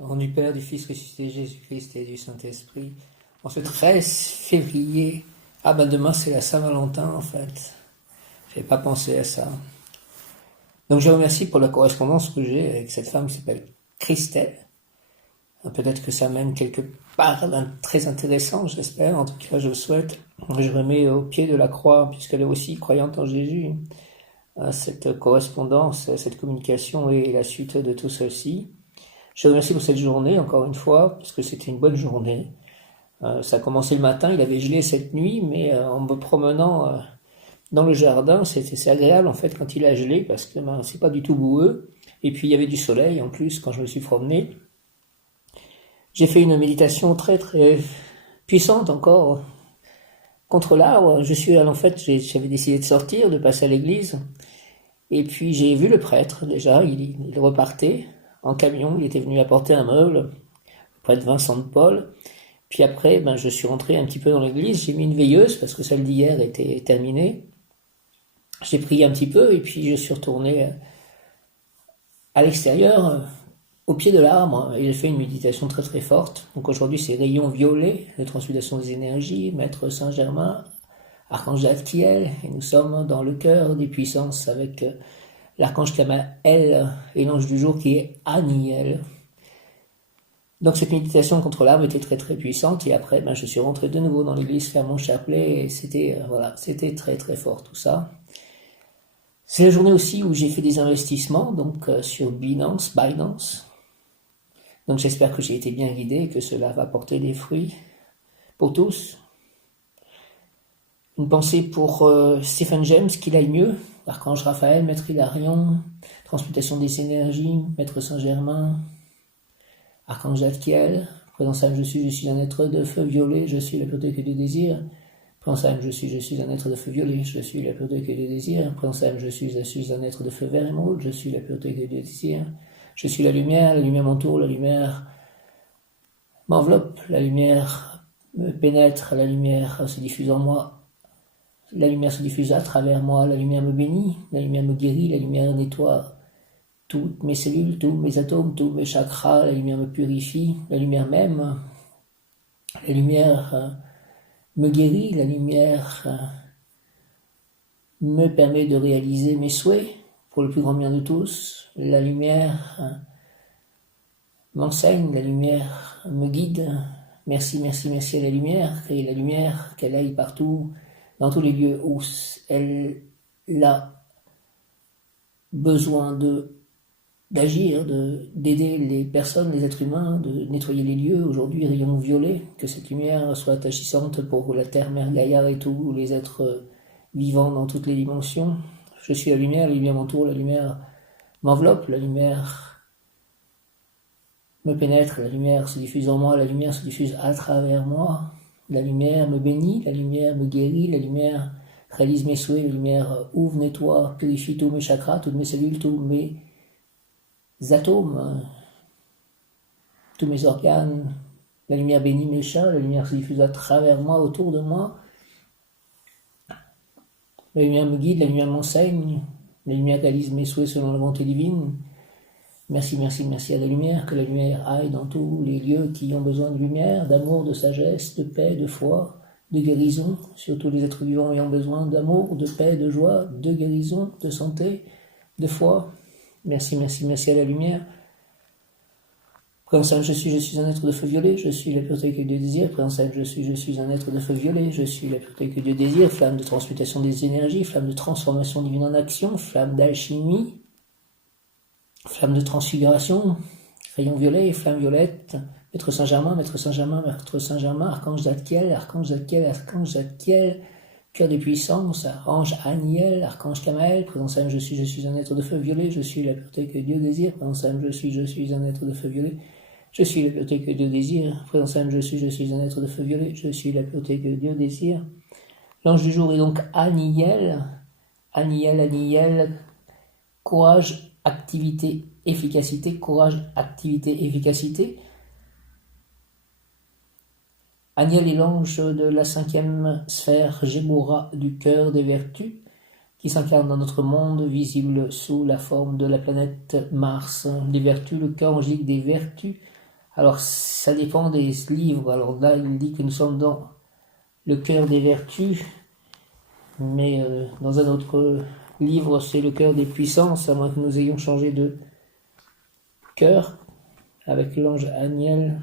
Au nom du Père, du Fils ressuscité, Jésus-Christ et du Saint-Esprit. En ce 13 février, ah ben demain c'est la Saint-Valentin en fait. J'avais pas pensé à ça. Donc je vous remercie pour la correspondance que j'ai avec cette femme qui s'appelle Christelle. Peut-être que ça mène quelque part très intéressant, j'espère. En tout cas, je le souhaite. Je remets au pied de la croix, puisqu'elle est aussi croyante en Jésus. Cette correspondance, cette communication est la suite de tout ceci. Je vous remercie pour cette journée, encore une fois, parce que c'était une bonne journée. Ça a commencé le matin, il avait gelé cette nuit, mais en me promenant dans le jardin, c'est agréable en fait quand il a gelé, parce que c'est pas du tout boueux. Et puis il y avait du soleil en plus quand je me suis promené. J'ai fait une méditation très très puissante encore contre l'arbre. En fait, j'avais décidé de sortir, de passer à l'église. Et puis j'ai vu le prêtre déjà, il repartait en camion, il était venu apporter un meuble, prêtre Vincent de Paul. Puis après, je suis rentré un petit peu dans l'église, j'ai mis une veilleuse parce que celle d'hier était terminée. J'ai prié un petit peu et puis je suis retourné à l'extérieur, au pied de l'arbre, et j'ai fait une méditation très très forte. Donc aujourd'hui c'est rayons violets, de transmutation des énergies, Maître Saint-Germain, Archange Zadkiel, et nous sommes dans le cœur des puissances avec l'archange Kamael et l'ange du jour qui est Aniel. Donc cette méditation contre l'arbre était très très puissante et après je suis rentré de nouveau dans l'église faire mon chapelet et c'était très très fort tout ça. C'est la journée aussi où j'ai fait des investissements donc sur Binance. Donc j'espère que j'ai été bien guidé et que cela va porter des fruits pour tous. Une pensée pour Stephen James, qu'il aille mieux, l'archange Raphaël, Maître Hilarion, transmutation des énergies, Maître Saint-Germain, Archange Zadkiel, présence âme, je suis un être de feu violet, je suis la pureté que Dieu désire. Présence âme, je suis un être de feu violet, je suis la pureté que Dieu désire. Présence âme, je suis un être de feu vert émeraude, je suis la pureté que Dieu désire. Je suis la lumière m'entoure, la lumière m'enveloppe, la lumière me pénètre, la lumière se diffuse en moi, la lumière se diffuse à travers moi, la lumière me bénit, la lumière me guérit, la lumière nettoie toutes mes cellules, tous mes atomes, tous mes chakras, la lumière me purifie, la lumière m'aime, la lumière me guérit, la lumière me permet de réaliser mes souhaits pour le plus grand bien de tous, la lumière m'enseigne, la lumière me guide, merci à la lumière, et la lumière qu'elle aille partout, dans tous les lieux où elle a besoin d'agir, d'aider les personnes, les êtres humains, de nettoyer les lieux. Aujourd'hui, rayon violet, que cette lumière soit agissante pour la Terre, Mère Gaïa et tous les êtres vivants dans toutes les dimensions. Je suis la lumière m'entoure, la lumière m'enveloppe, la lumière me pénètre, la lumière se diffuse en moi, la lumière se diffuse à travers moi, la lumière me bénit, la lumière me guérit, la lumière réalise mes souhaits, la lumière ouvre, nettoie, purifie tous mes chakras, toutes mes cellules, tous mes atomes, tous mes organes, la lumière bénit mes chats, la lumière se diffuse à travers moi, autour de moi, la lumière me guide, la lumière m'enseigne, la lumière réalise mes souhaits selon la volonté divine. Merci à la lumière, que la lumière aille dans tous les lieux qui ont besoin de lumière, d'amour, de sagesse, de paix, de foi, de guérison, surtout les êtres vivants ayant besoin d'amour, de paix, de joie, de guérison, de santé, de foi. Merci à la lumière. Présence âme, je suis un être de feu violet, je suis la pureté que Dieu désire. Présence âme, je suis un être de feu violet, je suis la pureté que Dieu désire. Flamme de transmutation des énergies, flamme de transformation divine en action, flamme d'alchimie, flamme de transfiguration, rayon violet, flamme violette, Maître Saint-Germain, Archange Zadkiel, cœur des puissances, Archange Aniel, Archange Kamael, présence âme, je suis un être de feu violet, je suis la pureté que Dieu désire. Présence âme, je suis un être de feu violet, je suis la pureté que Dieu désire. Présence âme, je suis un être de feu violet, je suis la pureté que Dieu désire. L'ange du jour est donc Aniel, courage, activité, efficacité, courage, activité, efficacité. Aniel est l'ange de la 5e sphère Gémora du cœur des vertus, qui s'incarne dans notre monde, visible sous la forme de la planète Mars. Les vertus, le cœur angélique des vertus, Alors, ça dépend des livres. Alors là, il dit que nous sommes dans le cœur des vertus, mais dans un autre livre, c'est le cœur des puissances, à moins que nous ayons changé de cœur avec l'ange Aniel.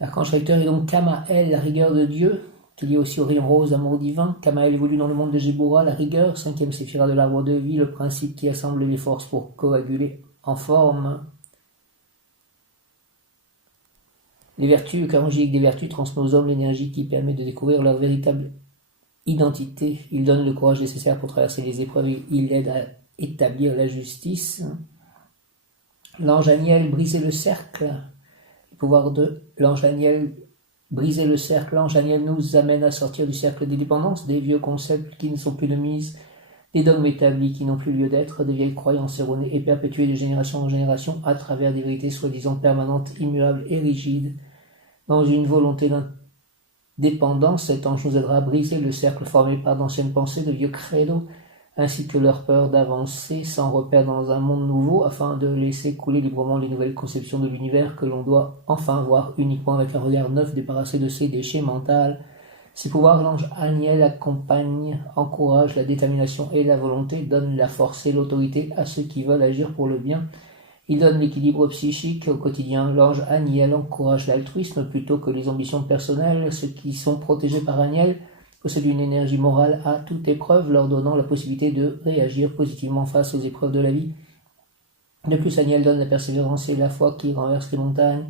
L'archange recteur est donc Kamael, la rigueur de Dieu, qui est lié aussi au rayon rose, amour divin. Kamael évolue dans le monde de Géboura, la rigueur, 5e séphira de l'arbre de vie, le principe qui assemble les forces pour coaguler en forme. Les vertus, le cœur angélique des vertus transmet aux hommes l'énergie qui permet de découvrir leur véritable identité. Il donne le courage nécessaire pour traverser les épreuves et il aide à établir la justice. L'ange Aniel, briser le cercle. Le pouvoir de l'ange Aniel, briser le cercle. L'ange Aniel nous amène à sortir du cercle des dépendances, des vieux concepts qui ne sont plus de mise, des dogmes établis qui n'ont plus lieu d'être, des vieilles croyances erronées et perpétuées de génération en génération à travers des vérités soi-disant permanentes, immuables et rigides. Dans une volonté d'indépendance, cet ange nous aidera à briser le cercle formé par d'anciennes pensées, de vieux credos, ainsi que leur peur d'avancer sans repère dans un monde nouveau, afin de laisser couler librement les nouvelles conceptions de l'univers que l'on doit enfin voir uniquement avec un regard neuf débarrassé de ses déchets mentaux. Ses pouvoirs, l'ange Aniel accompagne, encourage la détermination et la volonté, donne la force et l'autorité à ceux qui veulent agir pour le bien. Il donne l'équilibre psychique au quotidien. L'ange Aniel encourage l'altruisme plutôt que les ambitions personnelles. Ceux qui sont protégés par Aniel possèdent une énergie morale à toute épreuve, leur donnant la possibilité de réagir positivement face aux épreuves de la vie. De plus, Aniel donne la persévérance et la foi qui renversent les montagnes.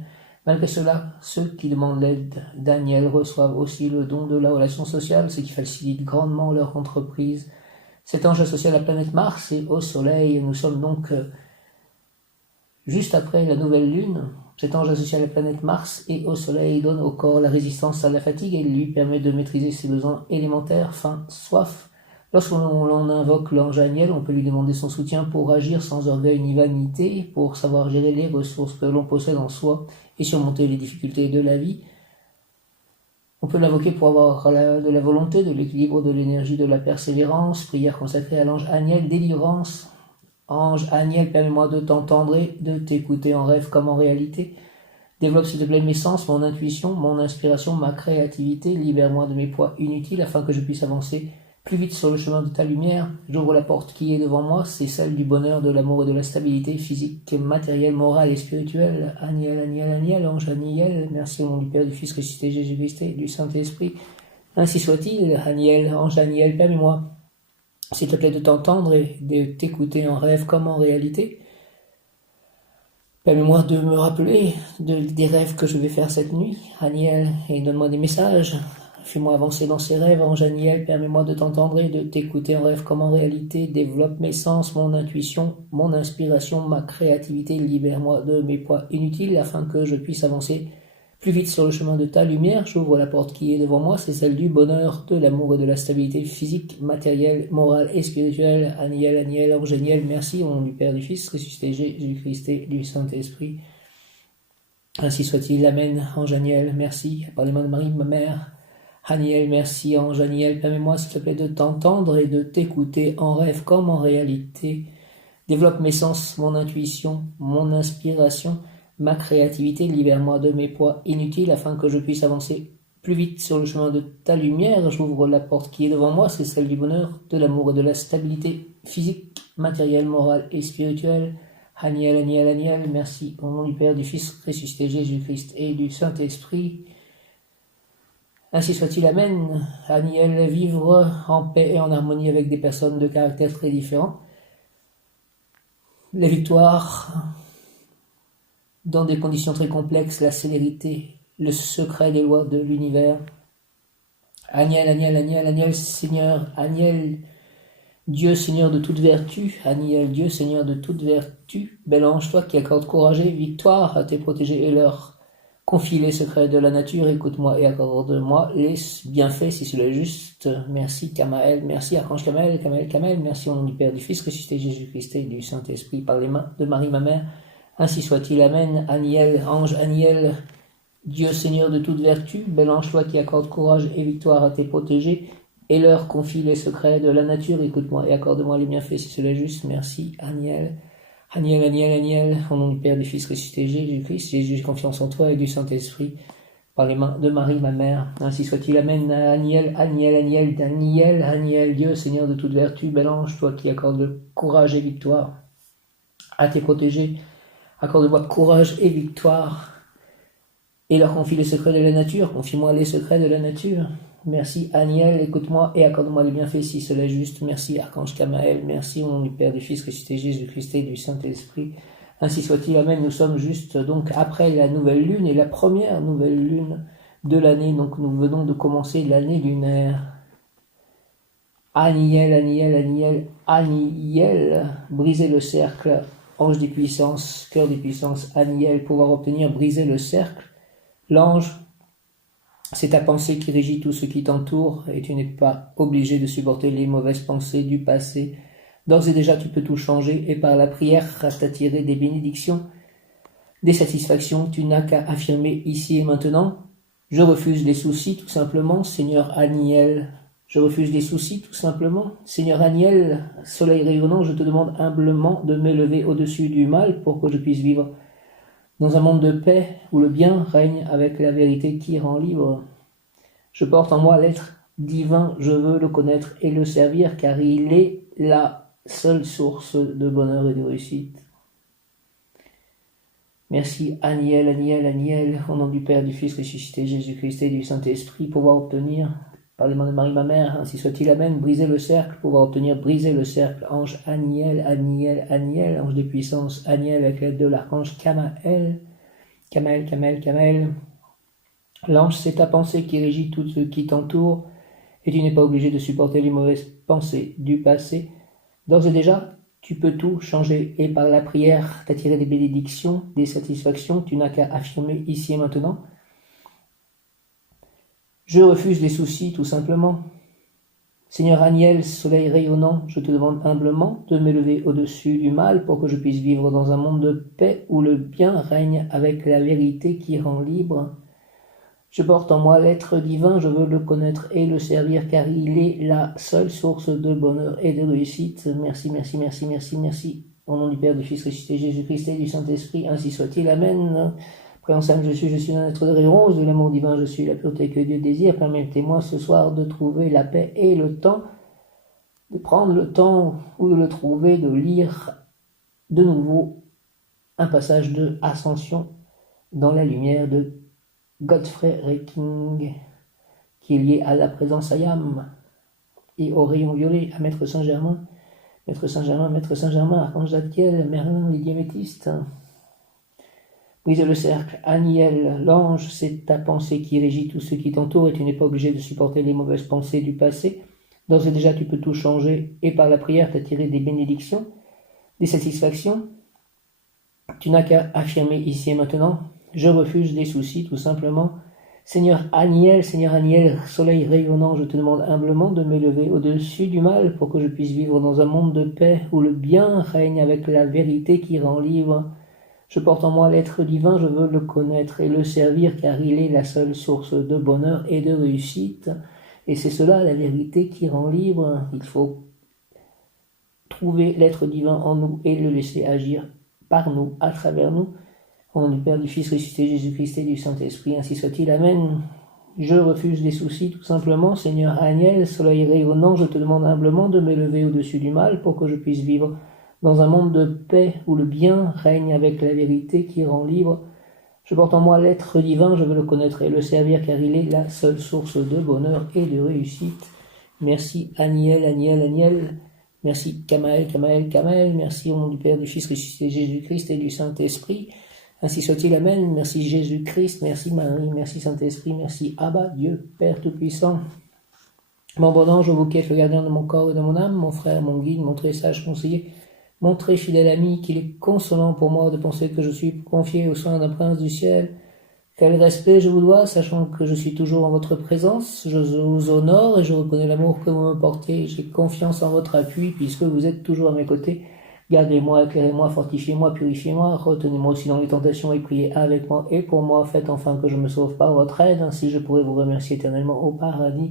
Malgré cela, ceux qui demandent l'aide d'Aniel reçoivent aussi le don de la relation sociale, ce qui facilite grandement leur entreprise. Cet ange associé à la planète Mars et au Soleil, nous sommes donc juste après la nouvelle lune. Cet ange associé à la planète Mars et au Soleil donne au corps la résistance à la fatigue et lui permet de maîtriser ses besoins élémentaires, faim, soif. Lorsque l'on invoque l'ange Aniel, on peut lui demander son soutien pour agir sans orgueil ni vanité, pour savoir gérer les ressources que l'on possède en soi et surmonter les difficultés de la vie. On peut l'invoquer pour avoir de la volonté, de l'équilibre, de l'énergie, de la persévérance. Prière consacrée à l'ange Aniel, délivrance. Ange Aniel, permets-moi de t'entendre et de t'écouter en rêve comme en réalité. Développe s'il te plaît mes sens, mon intuition, mon inspiration, ma créativité. Libère-moi de mes poids inutiles afin que je puisse avancer plus vite sur le chemin de ta lumière. J'ouvre la porte qui est devant moi, c'est celle du bonheur, de l'amour et de la stabilité physique, matérielle, morale et spirituelle. Aniel, Aniel, Aniel, ange Aniel, merci au nom du Père, du Fils ressuscité Jésus-Christ et du Saint-Esprit. Ainsi soit-il. Aniel, ange Aniel, permets-moi s'il te plaît de t'entendre et de t'écouter en rêve comme en réalité. Permets-moi de me rappeler des rêves que je vais faire cette nuit, Aniel, et donne-moi des messages. Fais-moi avancer dans ces rêves, ange Aniel, permets-moi de t'entendre et de t'écouter en rêve comme en réalité. Développe mes sens, mon intuition, mon inspiration, ma créativité. Libère-moi de mes poids inutiles afin que je puisse avancer plus vite sur le chemin de ta lumière. J'ouvre la porte qui est devant moi, c'est celle du bonheur, de l'amour et de la stabilité physique, matérielle, morale et spirituelle. Aniel, Aniel, ange Aniel, merci au nom du Père, du Fils, ressuscité Jésus-Christ et du Saint-Esprit. Ainsi soit-il, amen, ange Aniel, merci, par les mains de Marie, ma mère. Aniel, merci, ange Aniel, permets-moi s'il te plaît de t'entendre et de t'écouter en rêve comme en réalité. Développe mes sens, mon intuition, mon inspiration, ma créativité, libère-moi de mes poids inutiles afin que je puisse avancer plus vite sur le chemin de ta lumière. J'ouvre la porte qui est devant moi, c'est celle du bonheur, de l'amour et de la stabilité physique, matérielle, morale et spirituelle. Aniel, Aniel, Aniel, merci au nom du Père, du Fils ressuscité Jésus-Christ et du Saint-Esprit. Ainsi soit-il, amen. Aniel, vivre en paix et en harmonie avec des personnes de caractères très différents. La victoire dans des conditions très complexes, la célérité, le secret des lois de l'univers. Aniel, Aniel, Aniel, Aniel, Seigneur, Aniel, Dieu, Seigneur de toute vertu, Aniel, Dieu, Seigneur de toute vertu, bel ange, toi qui accordes courage et victoire à tes protégés et leur confie les secrets de la nature, écoute-moi et accorde-moi les bienfaits si cela est juste. Merci Kamael, merci Archange Kamael, Kamael, Kamael, merci au nom du Père, du Fils ressuscité Jésus-Christ et du Saint-Esprit par les mains de Marie ma mère. Ainsi soit-il, amen. Aniel, ange Aniel, Dieu Seigneur de toute vertu, bel ange toi qui accorde courage et victoire à tes protégés, et leur confie les secrets de la nature, écoute-moi et accorde-moi les bienfaits si cela est juste. Merci, Aniel. Aniel, Aniel, Aniel, au nom du Père, du Fils ressuscité Jésus-Christ, Jésus, j'ai confiance en toi et du Saint-Esprit, par les mains de Marie, ma mère. Ainsi soit-il, Amen. Aniel, Aniel, Aniel, Daniel, Aniel, Dieu, Seigneur de toute vertu, bel ange, toi qui accordes courage et victoire à tes protégés, accorde-moi courage et victoire, et leur confie les secrets de la nature, confie-moi les secrets de la nature. Merci, Aniel, écoute-moi et accorde-moi les bienfaits si cela est juste. Merci, Archange Camaël, merci au nom du Père, du Fils ressuscité Jésus-Christ et du Saint-Esprit. Ainsi soit-il, Amen. Nous sommes juste donc après la nouvelle lune et la première nouvelle lune de l'année. Donc nous venons de commencer l'année lunaire. Aniel, Aniel, Aniel, Aniel, briser le cercle, ange des puissances, cœur des puissances, Aniel, pouvoir obtenir, briser le cercle. L'ange, c'est ta pensée qui régit tout ce qui t'entoure et tu n'es pas obligé de supporter les mauvaises pensées du passé. D'ores et déjà, tu peux tout changer et par la prière t'attirer des bénédictions, des satisfactions. Tu n'as qu'à affirmer ici et maintenant. Je refuse les soucis, tout simplement, Seigneur Aniel. Je refuse les soucis, tout simplement. Seigneur Aniel, soleil rayonnant, je te demande humblement de m'élever au-dessus du mal pour que je puisse vivre dans un monde de paix où le bien règne avec la vérité qui rend libre. Je porte en moi l'être divin, je veux le connaître et le servir car il est la seule source de bonheur et de réussite. Merci Aniel, Aniel, Aniel, au nom du Père, du Fils ressuscité Jésus-Christ et du Saint-Esprit, pouvoir obtenir, par les mains de Marie ma mère, ainsi soit-il, Amen, briser le cercle, pouvoir obtenir, briser le cercle, ange Aniel, Aniel, Aniel, ange des puissances, Aniel, avec l'aide de l'archange Camaël, Camaël, Camaël, Camaël. L'ange, c'est ta pensée qui régit tout ce qui t'entoure, et tu n'es pas obligé de supporter les mauvaises pensées du passé. D'ores et déjà, tu peux tout changer, et par la prière t'attirer des bénédictions, des satisfactions, tu n'as qu'à affirmer ici et maintenant. Je refuse les soucis, tout simplement. Seigneur Aniel, soleil rayonnant, je te demande humblement de m'élever au-dessus du mal pour que je puisse vivre dans un monde de paix où le bien règne avec la vérité qui rend libre. Je porte en moi l'être divin, je veux le connaître et le servir car il est la seule source de bonheur et de réussite. Merci, merci, merci, merci, merci. Au nom du Père, du Fils ressuscité Jésus-Christ et du Saint-Esprit, ainsi soit-il. Amen. Prénom simple, je suis un être de réponse, de l'amour divin, je suis la pureté que Dieu désire. Permettez-moi ce soir de trouver la paix et le temps, de prendre le temps ou de le trouver, de lire de nouveau un passage de Ascension dans la lumière de Godfrey Reiking, qui est lié à la présence Ayam et au rayon violet, à Maître Saint-Germain, Maître Saint-Germain, Maître Saint-Germain, Archange Zadkiel, Merlin, les diamétistes. Brise le cercle, Aniel, l'ange, c'est ta pensée qui régit tout ce qui t'entoure et tu n'es pas obligé de supporter les mauvaises pensées du passé. D'ores et déjà, tu peux tout changer et par la prière t'attirer des bénédictions, des satisfactions. Tu n'as qu'à affirmer ici et maintenant. Je refuse des soucis, tout simplement. Seigneur Aniel, soleil rayonnant, je te demande humblement de m'élever au-dessus du mal pour que je puisse vivre dans un monde de paix où le bien règne avec la vérité qui rend libre. Je porte en moi l'être divin, je veux le connaître et le servir car il est la seule source de bonheur et de réussite. Et c'est cela la vérité qui rend libre. Il faut trouver l'être divin en nous et le laisser agir par nous, à travers nous. Au nom du Père, du Fils ressuscité Jésus-Christ et du Saint-Esprit, ainsi soit-il. Amen. Je refuse les soucis, tout simplement. Seigneur Aniel, soleil rayonnant, je te demande humblement de m'élever au-dessus du mal pour que je puisse vivre dans un monde de paix où le bien règne avec la vérité qui rend libre. Je porte en moi l'être divin, je veux le connaître et le servir car il est la seule source de bonheur et de réussite. Merci Aniel, Aniel, Aniel. Merci Camaël, Camaël, Camaël. Merci au nom du Père, du Fils ressuscité Jésus-Christ et du Saint-Esprit. Ainsi soit-il, Amen. Merci Jésus-Christ, merci Marie, merci Saint-Esprit, merci Abba, Dieu, Père Tout-Puissant. Mon bon ange, vous qui êtes le gardien de mon corps et de mon âme, mon frère, mon guide, mon très sage conseiller, mon très fidèle ami, qu'il est consolant pour moi de penser que je suis confié aux soins d'un prince du ciel. Quel respect je vous dois, sachant que je suis toujours en votre présence. Je vous honore et je reconnais l'amour que vous me portez. J'ai confiance en votre appui, puisque vous êtes toujours à mes côtés. Gardez-moi, éclairez-moi, fortifiez-moi, purifiez-moi, retenez-moi aussi dans les tentations et priez avec moi et pour moi. Faites enfin que je me sauve par votre aide, ainsi je pourrai vous remercier éternellement au paradis.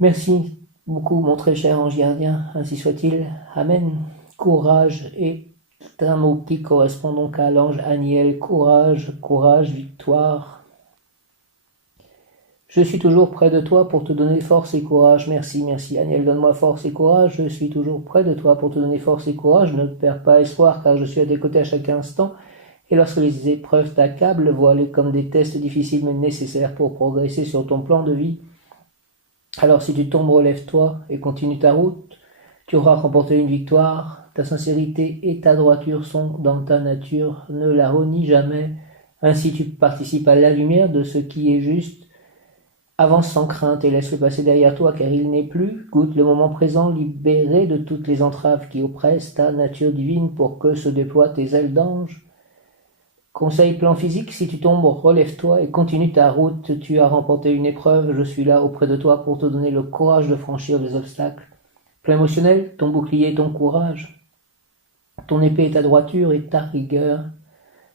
Merci beaucoup, mon très cher ange gardien, ainsi soit-il. Amen. Courage est un mot qui correspond donc à l'ange Aniel. Courage, courage, victoire. Je suis toujours près de toi pour te donner force et courage. Merci, merci. Aniel, donne-moi force et courage. Je suis toujours près de toi pour te donner force et courage. Ne perds pas espoir car je suis à tes côtés à chaque instant. Et lorsque les épreuves t'accablent, vois-les comme des tests difficiles mais nécessaires pour progresser sur ton plan de vie. Alors si tu tombes, relève-toi et continue ta route. Tu auras remporté une victoire. Ta sincérité et ta droiture sont dans ta nature. Ne la renie jamais. Ainsi tu participes à la lumière de ce qui est juste. Avance sans crainte et laisse-le passer derrière toi car il n'est plus. Goûte le moment présent, libéré de toutes les entraves qui oppressent ta nature divine pour que se déploient tes ailes d'ange. Conseil plan physique, si tu tombes, relève-toi et continue ta route. Tu as remporté une épreuve, je suis là auprès de toi pour te donner le courage de franchir les obstacles. Plan émotionnel, ton bouclier, ton courage. Ton épée est ta droiture et ta rigueur.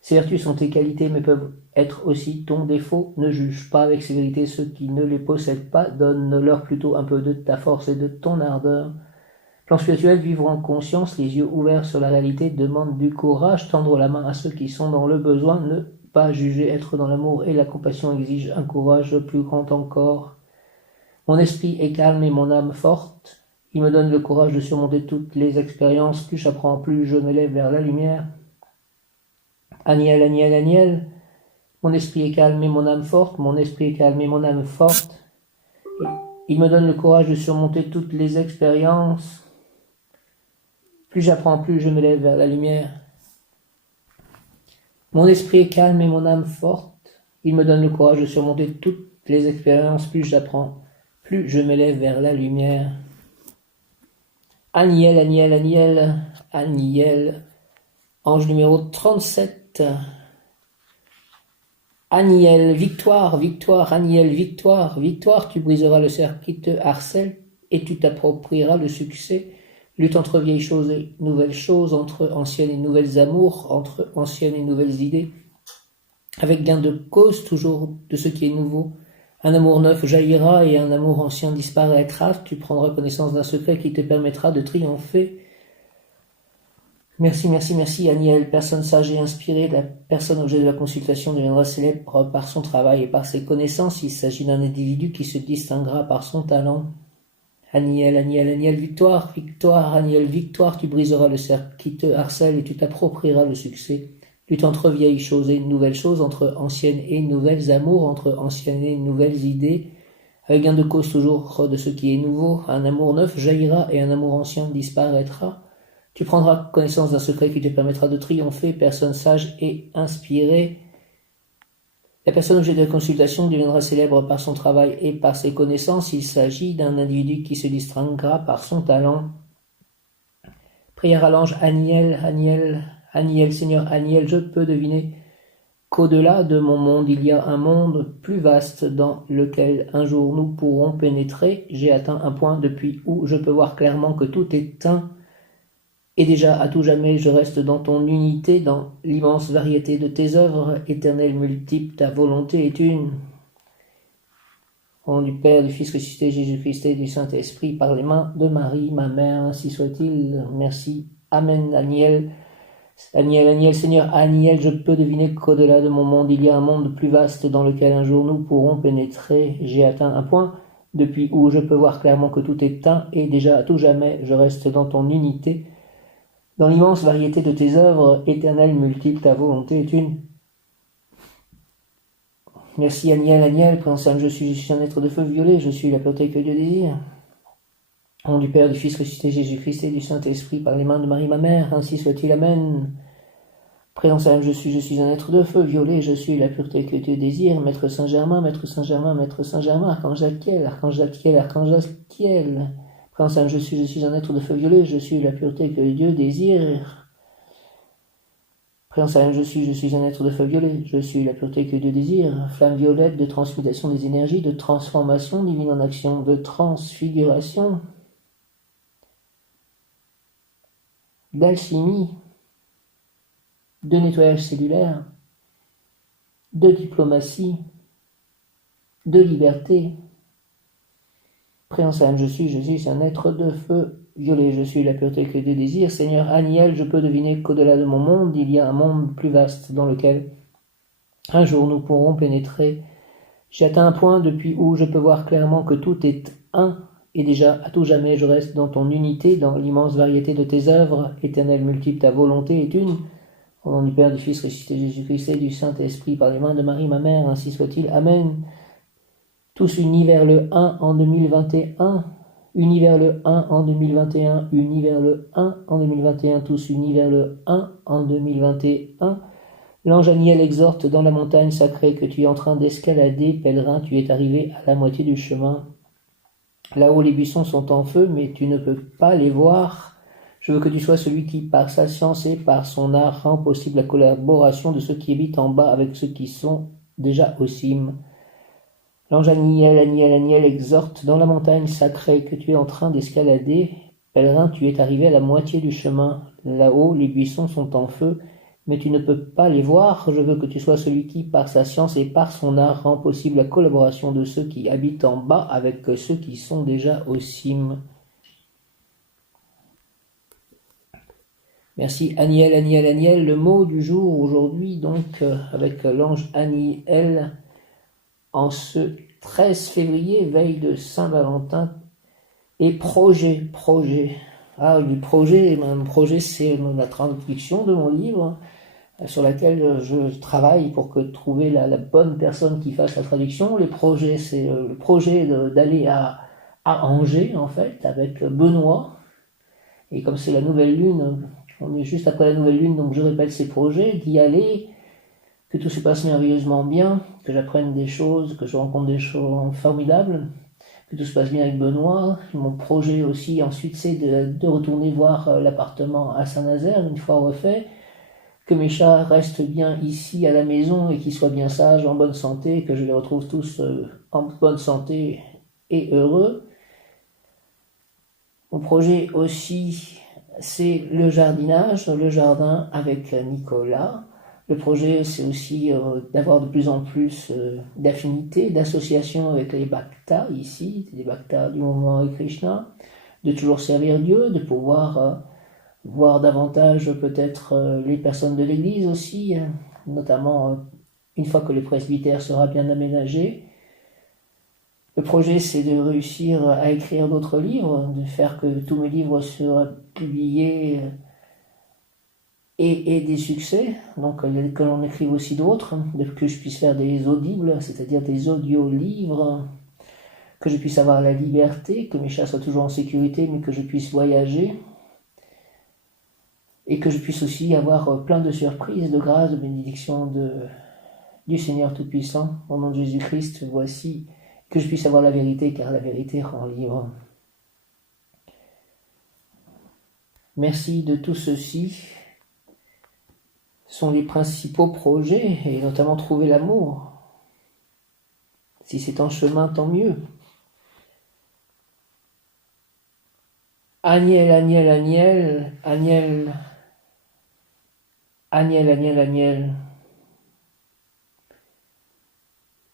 Ces vertus sont tes qualités mais peuvent être aussi ton défaut. Ne juge pas avec sévérité ceux qui ne les possèdent pas, donne-leur plutôt un peu de ta force et de ton ardeur. Plan spirituel, vivre en conscience, les yeux ouverts sur la réalité, demande du courage, tendre la main à ceux qui sont dans le besoin, ne pas juger, être dans l'amour et la compassion exige un courage plus grand encore. Mon esprit est calme et mon âme forte. Il me donne le courage de surmonter toutes les expériences. Plus j'apprends, plus je m'élève vers la lumière. Aniel, Aniel, Aniel, mon esprit est calme et mon âme forte, mon esprit est calme et mon âme forte. Il me donne le courage de surmonter toutes les expériences. Plus j'apprends, plus je m'élève vers la lumière. Mon esprit est calme et mon âme forte. Il me donne le courage de surmonter toutes les expériences. Plus j'apprends, plus je m'élève vers la lumière. Aniel, Aniel, Aniel, Aniel, ange numéro 37. Aniel, victoire, victoire, Aniel, victoire, victoire, tu briseras le cercle qui te harcèle et tu t'approprieras le succès. Lutte entre vieilles choses et nouvelles choses, entre anciennes et nouvelles amours, entre anciennes et nouvelles idées, avec gain de cause toujours de ce qui est nouveau. Un amour neuf jaillira et un amour ancien disparaîtra. Tu prendras connaissance d'un secret qui te permettra de triompher. Merci, merci, merci, Aniel. Personne sage et inspirée, la personne objet de la consultation deviendra célèbre par son travail et par ses connaissances. Il s'agit d'un individu qui se distinguera par son talent. Aniel, Aniel, Aniel, victoire, victoire, Aniel, victoire, tu briseras le cercle qui te harcèle et tu t'approprieras le succès. Lutte entre vieilles choses et nouvelles choses, entre anciennes et nouvelles amours, entre anciennes et nouvelles idées, avec gain de cause toujours de ce qui est nouveau. Un amour neuf jaillira et un amour ancien disparaîtra. Tu prendras connaissance d'un secret qui te permettra de triompher, personne sage et inspirée. La personne objet de la consultation deviendra célèbre par son travail et par ses connaissances. Il s'agit d'un individu qui se distinguera par son talent. Prière à l'ange Aniel, Aniel, Aniel, Seigneur Aniel, je peux deviner qu'au-delà de mon monde, il y a un monde plus vaste dans lequel un jour nous pourrons pénétrer. J'ai atteint un point depuis où je peux voir clairement que tout est un. Et déjà, à tout jamais, je reste dans ton unité, dans l'immense variété de tes œuvres, éternel multiple, ta volonté est une. Au nom du Père, du Fils ressuscité, Jésus-Christ et du Saint-Esprit, par les mains de Marie, ma mère, ainsi soit-il. Merci. Amen, Aniel. Aniel, Aniel, Seigneur, Aniel, je peux deviner qu'au-delà de mon monde, il y a un monde plus vaste dans lequel un jour nous pourrons pénétrer. J'ai atteint un point depuis où je peux voir clairement que tout est un, et déjà, à tout jamais, je reste dans ton unité. Dans l'immense variété de tes œuvres, éternelle, multiple, ta volonté est une. Merci Aniel, Aniel, Prince Saint, je suis un être de feu violet, je suis la pureté que Dieu désire. Au nom du Père, du Fils ressuscité, Jésus-Christ et du Saint-Esprit, par les mains de Marie, ma mère, ainsi soit-il, Amen. Présent Saint, je suis un être de feu violet, je suis la pureté que Dieu désire. Maître Saint-Germain, Maître Saint-Germain, Maître Saint-Germain, Archange Zadkiel, Archange Zadkiel, Archange Zadkiel. Prince Saint, je suis un être de feu violet, je suis la pureté que Dieu désire. Prince Saint, je suis un être de feu violet, je suis la pureté que Dieu désire. Flamme violette de transmutation des énergies, de transformation divine en action, de transfiguration. d'alchimie, de nettoyage cellulaire, de diplomatie, de liberté. Préhensible, je suis un être de feu violet, je suis la pureté que tu désires. Seigneur Aniel, je peux deviner qu'au-delà de mon monde, il y a un monde plus vaste dans lequel un jour nous pourrons pénétrer. J'ai atteint un point depuis où je peux voir clairement que tout est un, et déjà à tout jamais je reste dans ton unité, dans l'immense variété de tes œuvres. Éternel multiple, ta volonté est une. Au nom du Père, du Fils ressuscité Jésus-Christ et du Saint-Esprit, par les mains de Marie, ma mère, ainsi soit-il. Amen. Tous unis vers le 1 en 2021, unis vers le 1 en 2021, unis vers le 1 en 2021, tous unis vers le 1 en 2021. L'ange Aniel exhorte dans la montagne sacrée que tu es en train d'escalader, pèlerin, tu es arrivé à la moitié du chemin. Là-haut les buissons sont en feu, mais tu ne peux pas les voir. Je veux que tu sois celui qui, par sa science et par son art, rend possible la collaboration de ceux qui habitent en bas avec ceux qui sont déjà au cime. L'ange Aniel exhorte dans la montagne sacrée que tu es en train d'escalader. Pèlerin, tu es arrivé à la moitié du chemin. Là-haut, les buissons sont en feu, mais tu ne peux pas les voir. Je veux que tu sois celui qui, par sa science et par son art, rend possible la collaboration de ceux qui habitent en bas avec ceux qui sont déjà au cime. Merci Aniel. Le mot du jour aujourd'hui, donc, avec l'ange Aniel, en ce 13 février, veille de Saint-Valentin, et projet. Du projet, mon projet, c'est la traduction de mon livre, sur laquelle je travaille pour trouver la bonne personne qui fasse la traduction. Les projets, c'est le projet d'aller à Angers, en fait, avec Benoît. Et comme c'est la nouvelle lune, on est juste après la nouvelle lune, donc je répète ces projets, d'y aller, que tout se passe merveilleusement bien, que j'apprenne des choses, que je rencontre des choses formidables, que tout se passe bien avec Benoît. Mon projet aussi ensuite c'est de retourner voir l'appartement à Saint-Nazaire une fois refait, que mes chats restent bien ici à la maison et qu'ils soient bien sages, en bonne santé, que je les retrouve tous en bonne santé et heureux. Mon projet aussi c'est le jardinage, le jardin avec Nicolas. Le projet, c'est aussi d'avoir de plus en plus d'affinités, d'associations avec les Bhaktas ici, les Bhaktas du mouvement Hare Krishna, de toujours servir Dieu, de pouvoir voir davantage peut-être les personnes de l'Église aussi, notamment une fois que le presbytère sera bien aménagé. Le projet, c'est de réussir à écrire d'autres livres, de faire que tous mes livres soient publiés et des succès, donc que l'on écrive aussi d'autres, que je puisse faire des audibles, c'est-à-dire des audio-livres, que je puisse avoir la liberté, que mes chats soient toujours en sécurité, mais que je puisse voyager, et que je puisse aussi avoir plein de surprises, de grâces, de bénédictions du Seigneur Tout-Puissant. Au nom de Jésus-Christ, voici, que je puisse avoir la vérité, car la vérité rend libre. Merci de tout ceci. Sont les principaux projets, et notamment trouver l'amour. Si c'est en chemin, tant mieux. Aniel.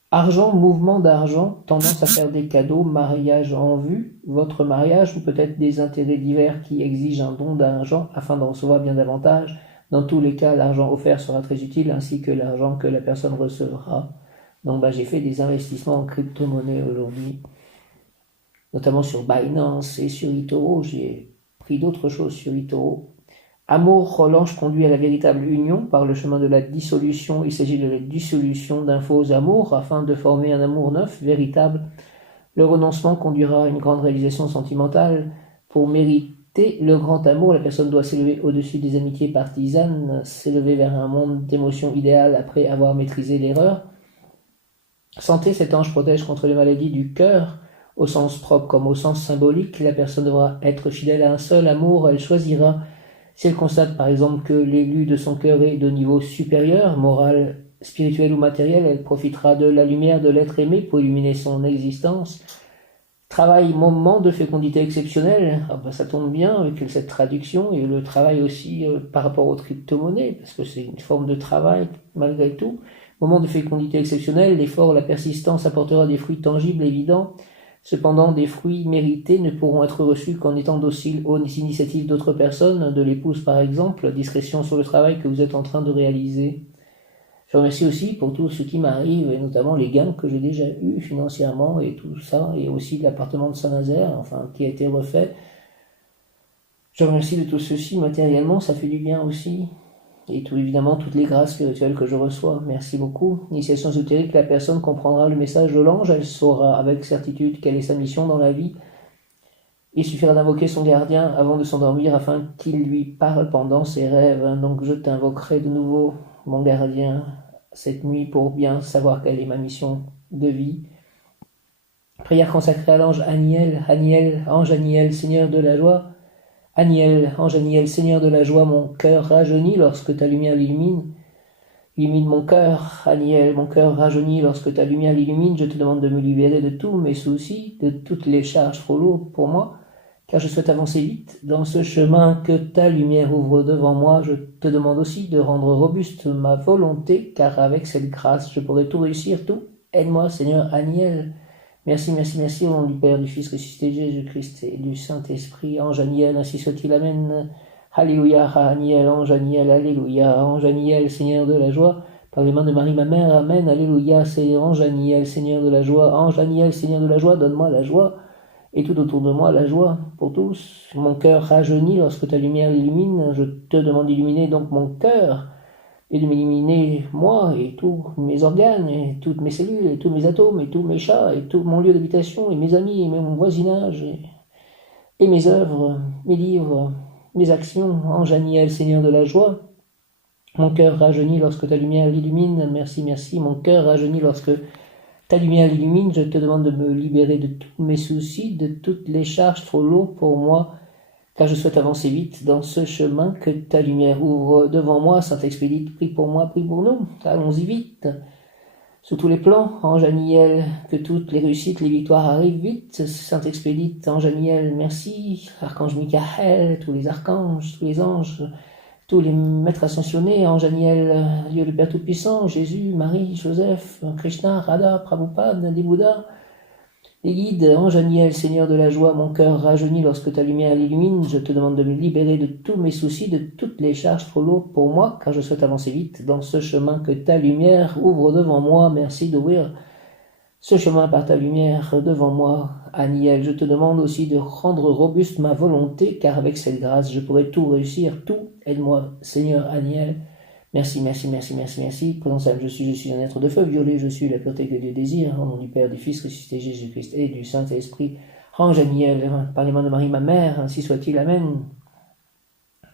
Argent, mouvement d'argent, tendance à faire des cadeaux, mariage en vue, votre mariage ou peut-être des intérêts divers qui exigent un don d'argent afin d'en recevoir bien davantage. Dans tous les cas, l'argent offert sera très utile ainsi que l'argent que la personne recevra. Donc j'ai fait des investissements en crypto-monnaie aujourd'hui, notamment sur Binance et sur eToro. J'ai pris d'autres choses sur eToro. Amour, l'ange conduit à la véritable union par le chemin de la dissolution. Il s'agit de la dissolution d'un faux amour afin de former un amour neuf, véritable. Le renoncement conduira à une grande réalisation sentimentale. Pour mériter le grand amour, la personne doit s'élever au-dessus des amitiés partisanes, s'élever vers un monde d'émotions idéales après avoir maîtrisé l'erreur. Santé, cet ange protège contre les maladies du cœur, au sens propre comme au sens symbolique. La personne devra être fidèle à un seul amour, elle choisira. Si elle constate par exemple que l'élu de son cœur est de niveau supérieur, moral, spirituel ou matériel, elle profitera de la lumière de l'être aimé pour illuminer son existence. Travail, moment de fécondité exceptionnelle. Ah bah, ça tombe bien avec cette traduction et le travail aussi par rapport aux crypto-monnaies, parce que c'est une forme de travail malgré tout. Moment de fécondité exceptionnelle, l'effort, la persistance apportera des fruits tangibles, évidents. Cependant, des fruits mérités ne pourront être reçus qu'en étant dociles aux initiatives d'autres personnes, de l'épouse par exemple, discrétion sur le travail que vous êtes en train de réaliser. Je remercie aussi pour tout ce qui m'arrive, et notamment les gains que j'ai déjà eus financièrement et tout ça, et aussi l'appartement de Saint-Nazaire, enfin, qui a été refait. Je remercie de tout ceci matériellement, ça fait du bien aussi. Et tout évidemment, toutes les grâces spirituelles que je reçois. Merci beaucoup. Initiation ésotérique, la personne comprendra le message de l'ange, elle saura avec certitude quelle est sa mission dans la vie. Il suffira d'invoquer son gardien avant de s'endormir afin qu'il lui parle pendant ses rêves. Donc je t'invoquerai de nouveau, mon gardien, cette nuit pour bien savoir quelle est ma mission de vie. Prière consacrée à l'ange Aniel, Aniel, ange Aniel, Seigneur de la joie. Aniel, ange Aniel, Seigneur de la joie, mon cœur rajeunit lorsque ta lumière l'illumine. Illumine mon cœur, Aniel, mon cœur rajeunit lorsque ta lumière l'illumine. Je te demande de me libérer de tous mes soucis, de toutes les charges trop lourdes pour moi, car je souhaite avancer vite dans ce chemin que ta lumière ouvre devant moi. Je te demande aussi de rendre robuste ma volonté, car avec cette grâce, je pourrai tout réussir, tout. Aide-moi, Seigneur Aniel. Merci, merci, merci, au nom du Père, du Fils ressuscité Jésus-Christ et du Saint-Esprit. Ange Aniel, ainsi soit-il, Amen. Alléluia, Aniel, ange Aniel, Alléluia, ange Aniel, Seigneur de la joie. Par les mains de Marie, ma mère, Amen, Alléluia, c'est ange Aniel, Seigneur de la joie. Ange Aniel, Seigneur de la joie, donne-moi la joie. Et tout autour de moi, la joie pour tous. Mon cœur rajeunit lorsque ta lumière l'illumine. Je te demande d'illuminer donc mon cœur et de m'éliminer moi et tous mes organes et toutes mes cellules et tous mes atomes et tous mes chats et tout mon lieu d'habitation et mes amis et mon voisinage et mes œuvres, mes livres, mes actions. Ange Aniel, Seigneur de la joie, mon cœur rajeunit lorsque ta lumière l'illumine. Merci, merci, mon cœur rajeunit lorsque ta lumière l'illumine. Je te demande de me libérer de tous mes soucis, de toutes les charges trop lourdes pour moi, car je souhaite avancer vite dans ce chemin que ta lumière ouvre devant moi. Saint Expédite, prie pour moi, prie pour nous. Allons-y vite. Sous tous les plans, ange Aniel, que toutes les réussites, les victoires arrivent vite. Saint Expédite, ange Aniel, merci. Archange Michael, tous les archanges, tous les anges, tous les maîtres ascensionnés, ange Aniel, Dieu le Père Tout-Puissant, Jésus, Marie, Joseph, Krishna, Radha, Prabhupada, des Bouddhas, les guides, ange Aniel, Seigneur de la joie, mon cœur rajeunit lorsque ta lumière l'illumine. Je te demande de me libérer de tous mes soucis, de toutes les charges trop lourdes pour moi, car je souhaite avancer vite dans ce chemin que ta lumière ouvre devant moi. Merci d'ouvrir ce chemin par ta lumière devant moi. Aniel, je te demande aussi de rendre robuste ma volonté, car avec cette grâce, je pourrai tout réussir, tout. Aide-moi, Seigneur Aniel. Merci, merci, merci, merci, merci. Présence, je suis un être de feu violet, je suis la pureté que Dieu désire, au nom du Père, du Fils ressuscité Jésus-Christ et du Saint-Esprit. Ange Aniel, par les mains de Marie, ma mère, ainsi soit-il, Amen.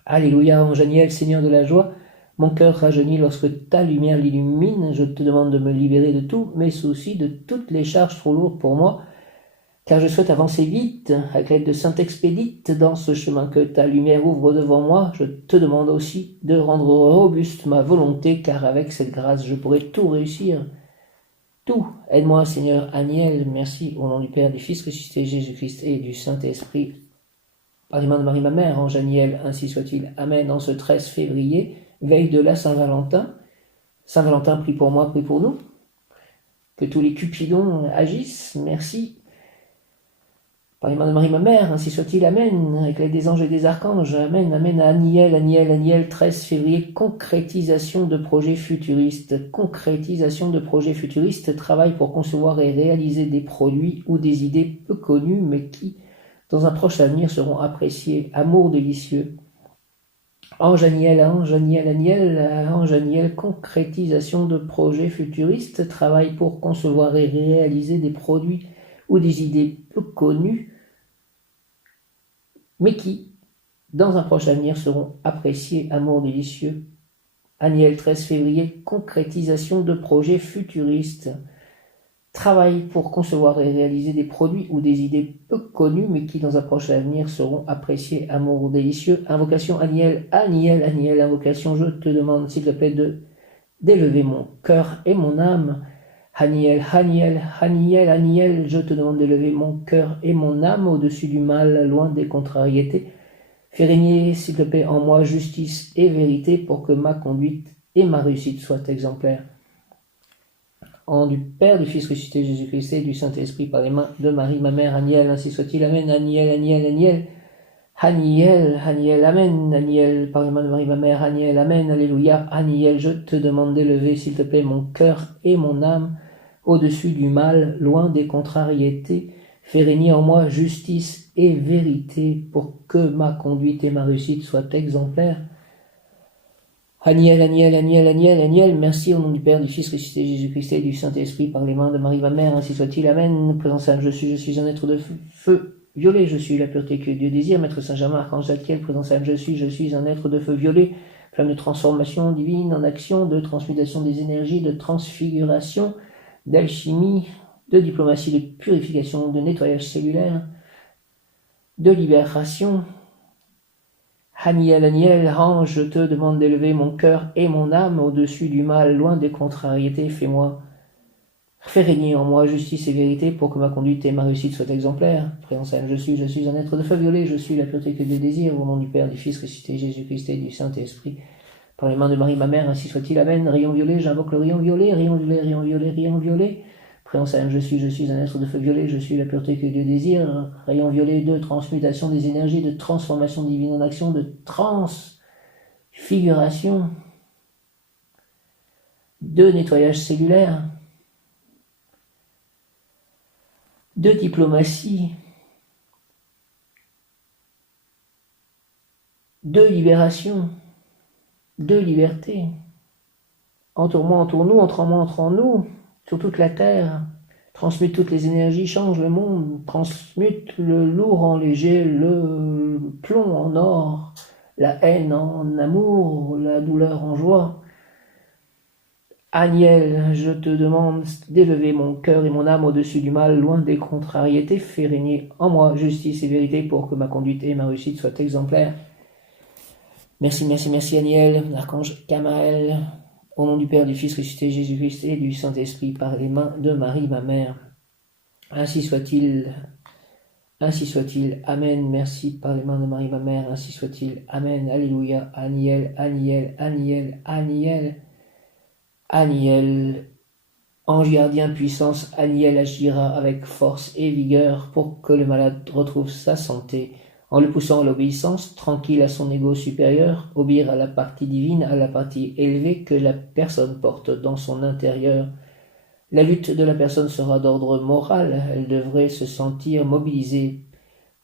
Alléluia, ange Aniel, Seigneur de la joie, mon cœur rajeunit lorsque ta lumière l'illumine. Je te demande de me libérer de tous mes soucis, de toutes les charges trop lourdes pour moi, car je souhaite avancer vite avec l'aide de Saint Expédite dans ce chemin que ta lumière ouvre devant moi. Je te demande aussi de rendre robuste ma volonté, car avec cette grâce, je pourrai tout réussir. Tout. Aide-moi, Seigneur Aniel. Merci au nom du Père, du Fils ressuscité Jésus-Christ et du Saint-Esprit. Par les mains de Marie, ma mère, ange Aniel, ainsi soit-il. Amen. En ce 13 février, veille de la Saint-Valentin. Saint-Valentin, prie pour moi, prie pour nous. Que tous les cupidons agissent. Merci. Par les mains de Marie, ma mère, ainsi soit-il, Amen, avec l'aide des anges et des archanges, Amen, Amen, Aniel, Aniel, Aniel, 13 février, concrétisation de projets futuristes, travail pour concevoir et réaliser des produits ou des idées peu connues, mais qui, dans un proche avenir, seront appréciés, amour délicieux. Ange Aniel, Ange Aniel, Aniel, Ange Aniel, concrétisation de projets futuristes, travail pour concevoir et réaliser des produits ou des idées peu connues, mais qui, dans un proche avenir, seront appréciés, amour délicieux. Aniel, 13 février, concrétisation de projets futuristes. Travail pour concevoir et réaliser des produits ou des idées peu connues, mais qui, dans un proche avenir, seront appréciés, amour délicieux. Invocation Aniel, Aniel, Aniel, invocation, je te demande, s'il te plaît, d'élever mon cœur et mon âme Haniel, Haniel, Haniel, Haniel, je te demande d'élever mon cœur et mon âme au-dessus du mal, loin des contrariétés. Fais régner, s'il te plaît, en moi justice et vérité pour que ma conduite et ma réussite soient exemplaires. Au nom du Père, du Fils ressuscité Jésus-Christ et du Saint-Esprit par les mains de Marie, ma mère, Haniel, ainsi soit-il. Amen. Haniel, Haniel, Haniel. Haniel, Haniel, Amen. Haniel, par les mains de Marie, ma mère, Haniel, Amen. Alléluia. Haniel, je te demande d'élever, s'il te plaît, mon cœur et mon âme au-dessus du mal, loin des contrariétés. Fais régner en moi justice et vérité pour que ma conduite et ma réussite soient exemplaires. Haniel, Haniel, Haniel, Haniel, Haniel, merci au nom du Père, du Fils ressuscité Jésus-Christ et du Saint-Esprit par les mains de Marie, ma mère, ainsi soit-il. Amen. Présent Saint, je suis un être de feu violet, je suis la pureté que Dieu désire. Maître Saint-Germain, Archange Zadkiel, présent Saint, je suis un être de feu violet, flamme de transformation divine en action, de transmutation des énergies, de transfiguration, d'alchimie, de diplomatie, de purification, de nettoyage cellulaire, de libération. Haniel, Haniel, ange, je te demande d'élever mon cœur et mon âme au-dessus du mal, loin des contrariétés. Fais régner en moi justice et vérité pour que ma conduite et ma réussite soient exemplaires. Présent Saint, je suis un être de feu violet, je suis la pureté que Dieu désire, au nom du Père, du Fils ressuscité Jésus-Christ et du Saint-Esprit. Par les mains de Marie, ma mère, ainsi soit-il. Amen. Rayon violet, j'invoque le rayon violet, rayon violet, rayon violet, rayon violet. Présent Saint, je suis un être de feu violet, je suis la pureté que Dieu désire. Rayon violet de transmutation des énergies, de transformation divine en action, de transfiguration, de nettoyage cellulaire, de diplomatie, de libération, de liberté. Entoure-moi, entoure-nous, entre en moi, entre en nous, sur toute la terre. Transmute toutes les énergies, change le monde, transmute le lourd en léger, le plomb en or, la haine en amour, la douleur en joie. Haniel, je te demande d'élever mon cœur et mon âme au-dessus du mal, loin des contrariétés. Fais régner en moi justice et vérité pour que ma conduite et ma réussite soient exemplaires. Merci, merci, merci Haniel, l'archange Kamaël, au nom du Père, du Fils ressuscité Jésus-Christ et du Saint-Esprit par les mains de Marie, ma mère. Ainsi soit-il, ainsi soit-il. Amen. Merci par les mains de Marie, ma mère. Ainsi soit-il. Amen. Alléluia. Haniel, Haniel, Haniel, Haniel. Haniel, ange gardien puissance, Haniel agira avec force et vigueur pour que le malade retrouve sa santé, en le poussant à l'obéissance, tranquille à son ego supérieur, obéir à la partie divine, à la partie élevée que la personne porte dans son intérieur. La lutte de la personne sera d'ordre moral, elle devrait se sentir mobilisée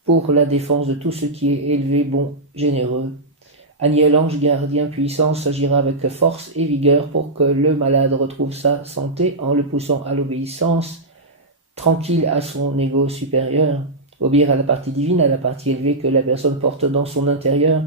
pour la défense de tout ce qui est élevé, bon, généreux. Haniel, ange gardien puissance, agira avec force et vigueur pour que le malade retrouve sa santé en le poussant à l'obéissance, tranquille à son ego supérieur, obéir à la partie divine, à la partie élevée que la personne porte dans son intérieur.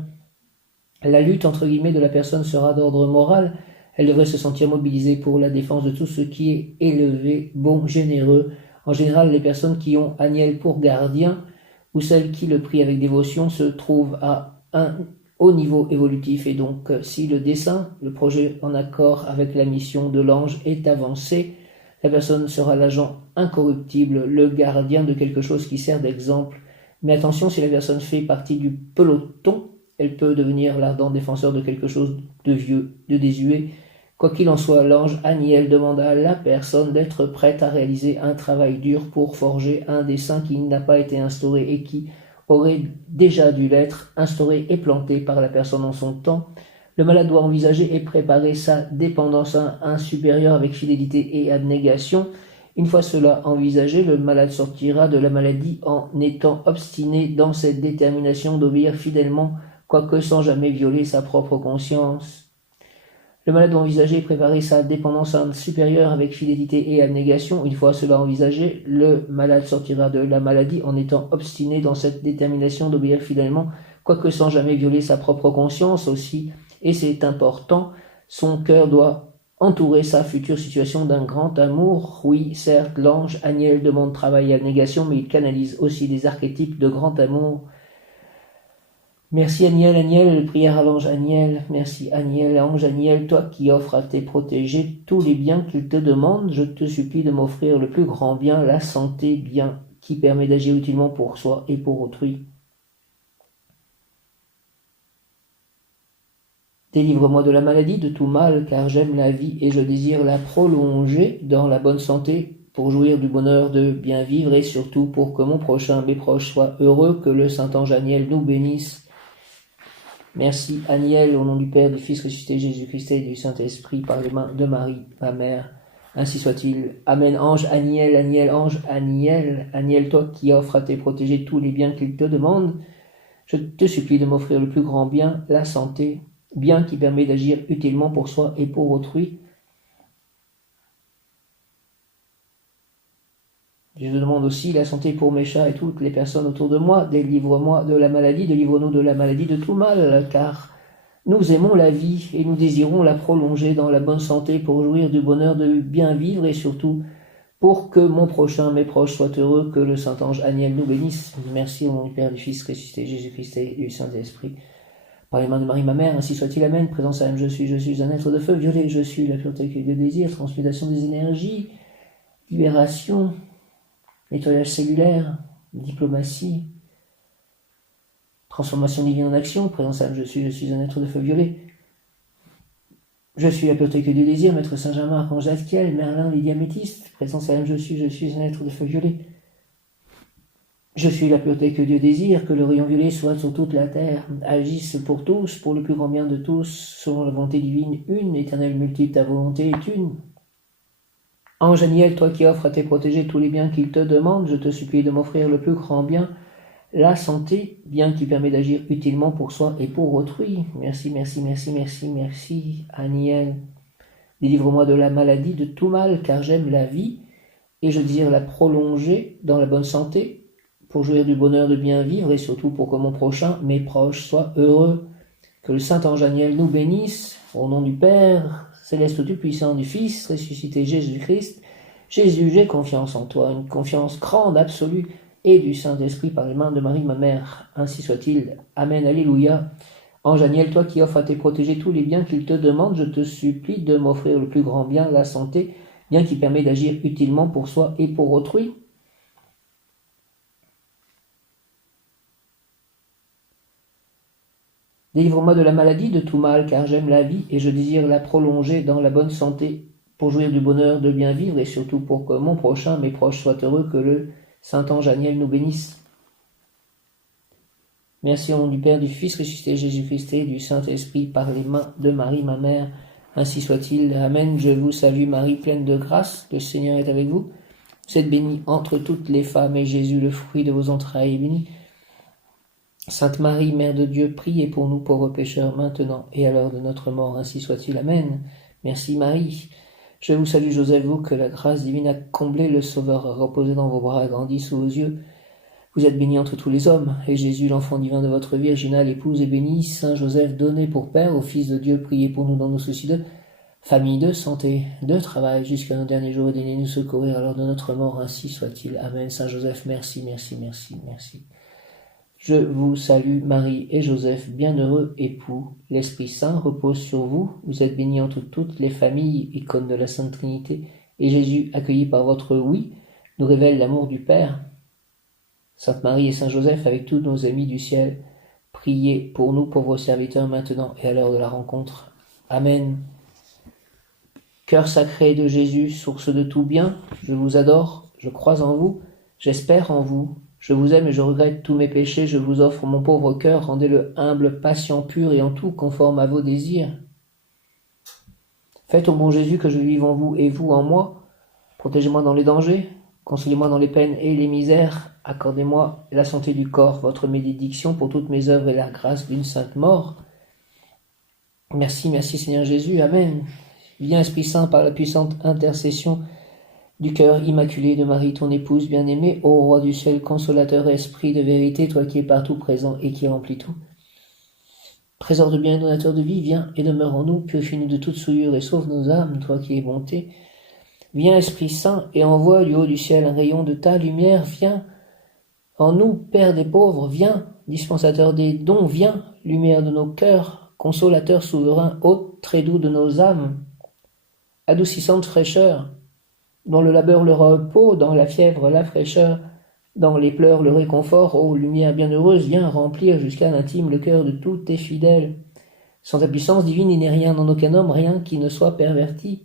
La lutte entre guillemets de la personne sera d'ordre moral, elle devrait se sentir mobilisée pour la défense de tout ce qui est élevé, bon, généreux. En général, les personnes qui ont Haniel pour gardien ou celles qui le prient avec dévotion se trouvent à un haut niveau évolutif, et donc si le dessein, le projet en accord avec la mission de l'ange est avancé, la personne sera l'agent incorruptible, le gardien de quelque chose qui sert d'exemple. Mais attention, si la personne fait partie du peloton, elle peut devenir l'ardent défenseur de quelque chose de vieux, de désuet. Quoi qu'il en soit, l'ange Haniel demande à la personne d'être prête à réaliser un travail dur pour forger un dessein qui n'a pas été instauré et qui aurait déjà dû l'être, instauré et planté par la personne en son temps. Le malade doit envisager et préparer sa dépendance à un supérieur avec fidélité et abnégation. Une fois cela envisagé, le malade sortira de la maladie en étant obstiné dans cette détermination d'obéir fidèlement, quoique sans jamais violer sa propre conscience. Le malade doit envisager et préparer sa dépendance à un supérieur avec fidélité et abnégation. Une fois cela envisagé, le malade sortira de la maladie en étant obstiné dans cette détermination d'obéir fidèlement, quoique sans jamais violer sa propre conscience aussi. Et c'est important, son cœur doit entourer sa future situation d'un grand amour. Oui, certes, l'ange Haniel demande travail et abnégation, mais il canalise aussi des archétypes de grand amour. Merci Aniel, prière à l'ange Aniel. Merci Aniel, ange Aniel, toi qui offres à tes protégés tous les biens qu'ils te demandent, je te supplie de m'offrir le plus grand bien, la santé, bien qui permet d'agir utilement pour soi et pour autrui. Délivre-moi de la maladie, de tout mal, car j'aime la vie et je désire la prolonger dans la bonne santé, pour jouir du bonheur de bien vivre et surtout pour que mon prochain, mes proches, soient heureux, que le Saint-Ange Aniel nous bénisse. Merci Aniel, au nom du Père, du Fils ressuscité Jésus-Christ et du Saint-Esprit, par les mains de Marie, ma mère. Ainsi soit-il. Amen. Ange Aniel, ange Aniel, Aniel, toi qui offres à tes protégés tous les biens qu'ils te demandent, je te supplie de m'offrir le plus grand bien, la santé, bien qui permet d'agir utilement pour soi et pour autrui. Je te demande aussi la santé pour mes chats et toutes les personnes autour de moi. Délivre-moi de la maladie, délivre-nous de la maladie, de tout mal, car nous aimons la vie et nous désirons la prolonger dans la bonne santé pour jouir du bonheur de bien vivre et surtout pour que mon prochain, mes proches soient heureux, que le Saint-Ange Aniel nous bénisse. Merci au nom du Père, du Fils ressuscité Jésus-Christ et du Saint-Esprit. Par les mains de Marie, ma mère, ainsi soit-il, Amen. Présence à elle, je suis un être de feu violet, je suis la pureté de désir, transmutation des énergies, libération, nettoyage cellulaire, diplomatie, transformation divine en action, présence à elle, je suis un être de feu violet. Je suis la pureté du désir, Maître Saint-Germain, Archange Zadkiel, Merlin, Lydie Améthyste, présence à elle, je suis un être de feu violet. Je suis la pureté que Dieu désire, que le rayon violet soit sur toute la terre, agisse pour tous, pour le plus grand bien de tous, selon la volonté divine, une, éternelle multiple, ta volonté est une. Ange Aniel, toi qui offres à tes protégés tous les biens qu'ils te demandent, je te supplie de m'offrir le plus grand bien, la santé, bien qui permet d'agir utilement pour soi et pour autrui. Merci, Aniel. Délivre-moi de la maladie, de tout mal, car j'aime la vie, et je désire la prolonger dans la bonne santé, pour jouir du bonheur de bien vivre, et surtout pour que mon prochain, mes proches, soient heureux. Que le Saint-Ange Aniel nous bénisse, au nom du Père, céleste tout-puissant, du Fils, ressuscité Jésus-Christ. Jésus, j'ai confiance en toi, une confiance grande, absolue, et du Saint-Esprit par les mains de Marie, ma mère. Ainsi soit-il. Amen, alléluia. Ange Aniel, toi qui offres à tes protégés tous les biens qu'ils te demandent, je te supplie de m'offrir le plus grand bien, la santé, bien qui permet d'agir utilement pour soi et pour autrui. Délivre-moi de la maladie, de tout mal, car j'aime la vie et je désire la prolonger dans la bonne santé, pour jouir du bonheur de bien vivre et surtout pour que mon prochain, mes proches, soient heureux, que le Saint-Ange Aniel nous bénisse. Merci au nom du Père, du Fils ressuscité Jésus-Christ et du Saint-Esprit par les mains de Marie, ma mère. Ainsi soit-il. Amen. Je vous salue Marie, pleine de grâce. Le Seigneur est avec vous. Vous êtes bénie entre toutes les femmes et Jésus, le fruit de vos entrailles, est béni. Sainte Marie, Mère de Dieu, priez pour nous pauvres pécheurs, maintenant et à l'heure de notre mort, ainsi soit-il. Amen. Merci Marie. Je vous salue Joseph, vous que la grâce divine a comblé, le Sauveur a reposé dans vos bras, a grandi sous vos yeux. Vous êtes bénie entre tous les hommes, et Jésus, l'enfant divin de votre virginale épouse, est béni. Saint Joseph, donné pour Père au Fils de Dieu, priez pour nous dans nos soucis de famille, de santé, de travail, jusqu'à nos derniers jours, et daignez nous secourir à l'heure de notre mort, ainsi soit-il. Amen. Saint Joseph, merci. Je vous salue Marie et Joseph, bienheureux époux. L'Esprit Saint repose sur vous. Vous êtes bénis entre toutes les familles, icône de la Sainte Trinité. Et Jésus, accueilli par votre oui, nous révèle l'amour du Père. Sainte Marie et Saint Joseph, avec tous nos amis du ciel, priez pour nous, pauvres serviteurs, maintenant et à l'heure de la rencontre. Amen. Cœur sacré de Jésus, source de tout bien, je vous adore, je crois en vous, j'espère en vous. Je vous aime et je regrette tous mes péchés, je vous offre mon pauvre cœur, rendez-le humble, patient, pur et en tout conforme à vos désirs. Faites au bon Jésus que je vive en vous et vous en moi. Protégez-moi dans les dangers, consolez-moi dans les peines et les misères. Accordez-moi la santé du corps, votre bénédiction pour toutes mes œuvres et la grâce d'une sainte mort. Merci Seigneur Jésus, Amen. Viens Esprit Saint par la puissante intercession du cœur immaculé de Marie, ton épouse bien-aimée, ô roi du ciel, consolateur, esprit de vérité, toi qui es partout présent et qui remplis tout. Trésor de bien, donateur de vie, viens et demeure en nous, purifie-nous de toute souillure et sauve nos âmes, toi qui es bonté. Viens Esprit Saint et envoie du haut du ciel un rayon de ta lumière, viens En nous, Père des pauvres, viens, dispensateur des dons, viens, lumière de nos cœurs, consolateur souverain, hôte très doux de nos âmes, adoucissante fraîcheur, dans le labeur le repos, dans la fièvre la fraîcheur, dans les pleurs le réconfort, ô lumière bienheureuse, viens remplir jusqu'à l'intime le cœur de tous tes fidèles. Sans ta puissance divine, il n'est rien en aucun homme, rien qui ne soit perverti.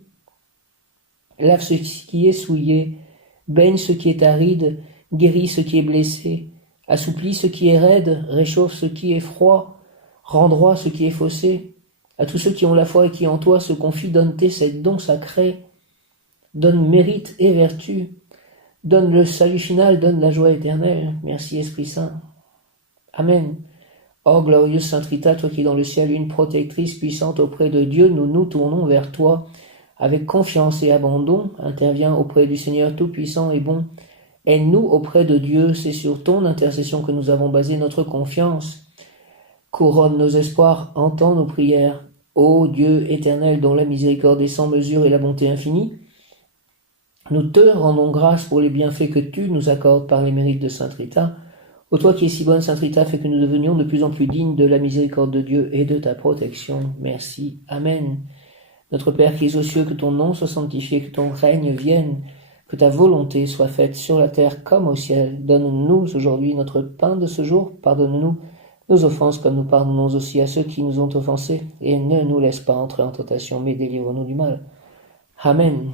Lave ce qui est souillé, baigne ce qui est aride, guéris ce qui est blessé, assouplis ce qui est raide, réchauffe ce qui est froid, rends droit ce qui est faussé. À tous ceux qui ont la foi et qui en toi se confient, donne tes sept dons sacrés, donne mérite et vertu, donne le salut final, donne la joie éternelle. Merci Esprit Saint. Amen. Ô glorieuse Sainte Rita, toi qui es dans le ciel, une protectrice puissante auprès de Dieu, nous nous tournons vers toi avec confiance et abandon. Interviens auprès du Seigneur Tout-Puissant et bon. Aide-nous auprès de Dieu, c'est sur ton intercession que nous avons basé notre confiance. Couronne nos espoirs, entends nos prières. Ô Dieu éternel, dont la miséricorde est sans mesure et la bonté infinie, nous te rendons grâce pour les bienfaits que tu nous accordes par les mérites de Sainte Rita. Ô toi qui es si bonne, Sainte Rita, fais que nous devenions de plus en plus dignes de la miséricorde de Dieu et de ta protection. Merci. Amen. Notre Père qui es aux cieux, que ton nom soit sanctifié, que ton règne vienne, que ta volonté soit faite sur la terre comme au ciel. Donne-nous aujourd'hui notre pain de ce jour. Pardonne-nous nos offenses comme nous pardonnons aussi à ceux qui nous ont offensés. Et ne nous laisse pas entrer en tentation, mais délivre-nous du mal. Amen.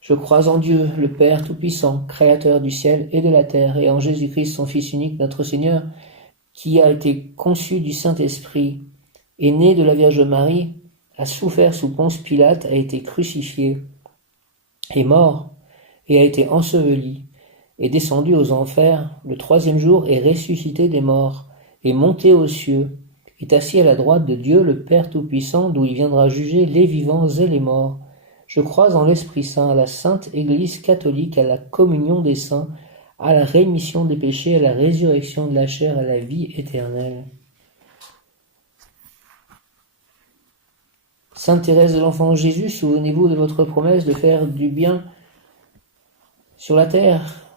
Je crois en Dieu, le Père Tout-Puissant, Créateur du ciel et de la terre, et en Jésus-Christ, son Fils unique, notre Seigneur, qui a été conçu du Saint-Esprit, est né de la Vierge Marie, a souffert sous Ponce Pilate, a été crucifié, est mort, et a été enseveli, est descendu aux enfers, le troisième jour est ressuscité des morts, est monté aux cieux, est assis à la droite de Dieu, le Père Tout-Puissant, d'où il viendra juger les vivants et les morts. Je crois en l'Esprit Saint, à la Sainte Église catholique, à la communion des saints, à la rémission des péchés, à la résurrection de la chair, à la vie éternelle. Sainte Thérèse de l'Enfant Jésus, souvenez-vous de votre promesse de faire du bien sur la terre,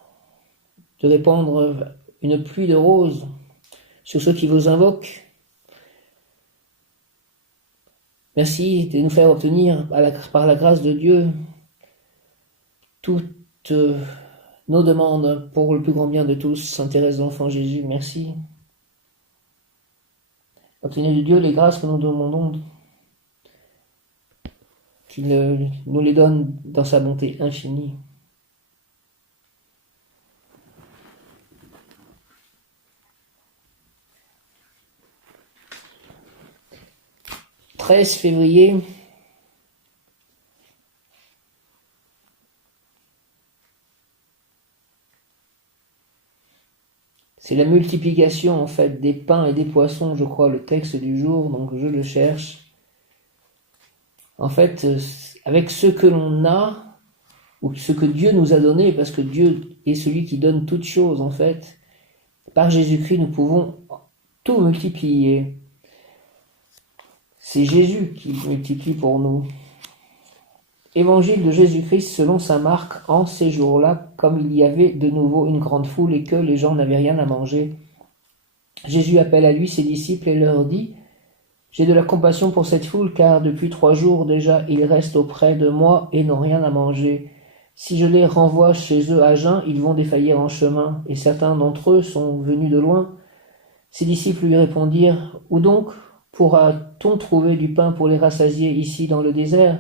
de répandre une pluie de roses sur ceux qui vous invoquent. Merci de nous faire obtenir, par la grâce de Dieu, toutes nos demandes pour le plus grand bien de tous. Sainte Thérèse de l'Enfant Jésus, merci. Obtenez de Dieu les grâces que nous demandons, qu'il nous les donne dans sa bonté infinie. « 13 février, c'est la multiplication en fait des pains et des poissons, je crois, le texte du jour, donc je le cherche. En fait, avec ce que l'on a, ou ce que Dieu nous a donné, parce que Dieu est celui qui donne toutes choses, en fait, par Jésus-Christ, nous pouvons tout multiplier. C'est Jésus qui multiplie pour nous. Évangile de Jésus-Christ selon saint Marc, en ces jours-là, comme il y avait de nouveau une grande foule et que les gens n'avaient rien à manger, Jésus appelle à lui ses disciples et leur dit : « J'ai de la compassion pour cette foule, car depuis 3 jours déjà ils restent auprès de moi et n'ont rien à manger. Si je les renvoie chez eux à jeun, ils vont défaillir en chemin, et certains d'entre eux sont venus de loin. » Ses disciples lui répondirent : « Où donc pourra-t-on trouver du pain pour les rassasier ici dans le désert ? »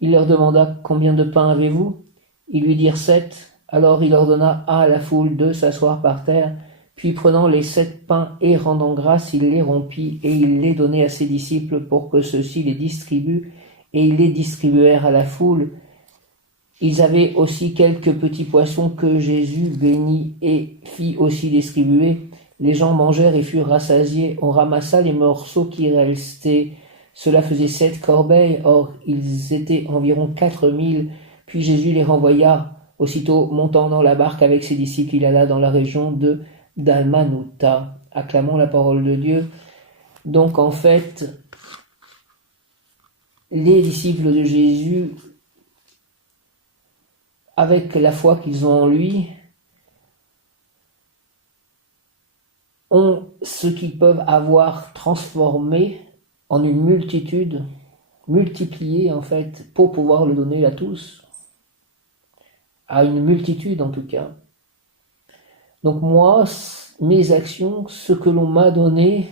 Il leur demanda : « Combien de pain avez-vous ? » Ils lui dirent 7. Alors il ordonna à la foule de s'asseoir par terre. Puis prenant les 7 pains et rendant grâce, il les rompit et il les donnait à ses disciples pour que ceux-ci les distribuent. Et ils les distribuèrent à la foule. Ils avaient aussi quelques petits poissons que Jésus bénit et fit aussi distribuer. Les gens mangèrent et furent rassasiés. On ramassa les morceaux qui restaient. Cela faisait 7 corbeilles. Or, ils étaient environ 4000. Puis Jésus les renvoya. Aussitôt, montant dans la barque avec ses disciples, il alla dans la région de Dalmanuta. Acclamons la parole de Dieu. Donc, en fait, les disciples de Jésus, avec la foi qu'ils ont en lui, ce qu'ils peuvent avoir transformé en une multitude, multiplié en fait, pour pouvoir le donner à tous, à une multitude en tout cas. Donc moi, mes actions, ce que l'on m'a donné,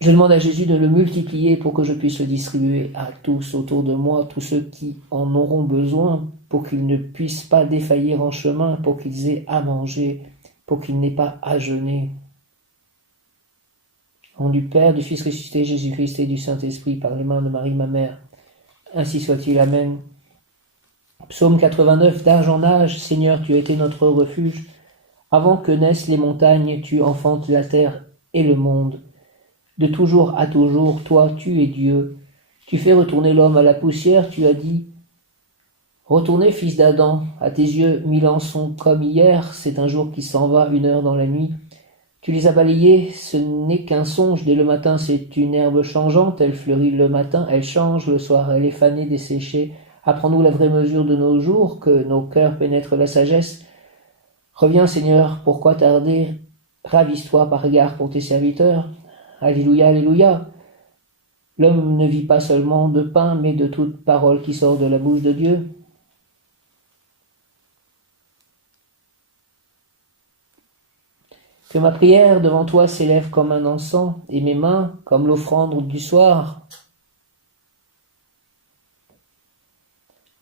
je demande à Jésus de le multiplier pour que je puisse le distribuer à tous autour de moi, tous ceux qui en auront besoin, pour qu'ils ne puissent pas défaillir en chemin, pour qu'ils aient à manger, pour qu'ils n'aient pas à jeûner. Au nom du Père, du Fils ressuscité, Jésus-Christ et du Saint-Esprit, par les mains de Marie, ma mère, ainsi soit-il. Amen. Psaume 89, d'âge en âge, Seigneur, tu as été notre refuge. Avant que naissent les montagnes, tu enfantes la terre et le monde. De toujours à toujours, toi, tu es Dieu. Tu fais retourner l'homme à la poussière, tu as dit, retournez, fils d'Adam, à tes yeux, 1000 ans sont comme hier, c'est un jour qui s'en va, 1 heure dans la nuit. Tu les as balayés, ce n'est qu'un songe, dès le matin c'est une herbe changeante, elle fleurit le matin, elle change, le soir elle est fanée, desséchée. Apprends-nous la vraie mesure de nos jours, que nos cœurs pénètrent la sagesse. Reviens Seigneur, pourquoi tarder? Ravise-toi par égard pour tes serviteurs. Alléluia, alléluia. L'homme ne vit pas seulement de pain, mais de toute parole qui sort de la bouche de Dieu. Que ma prière devant toi s'élève comme un encens, et mes mains comme l'offrande du soir.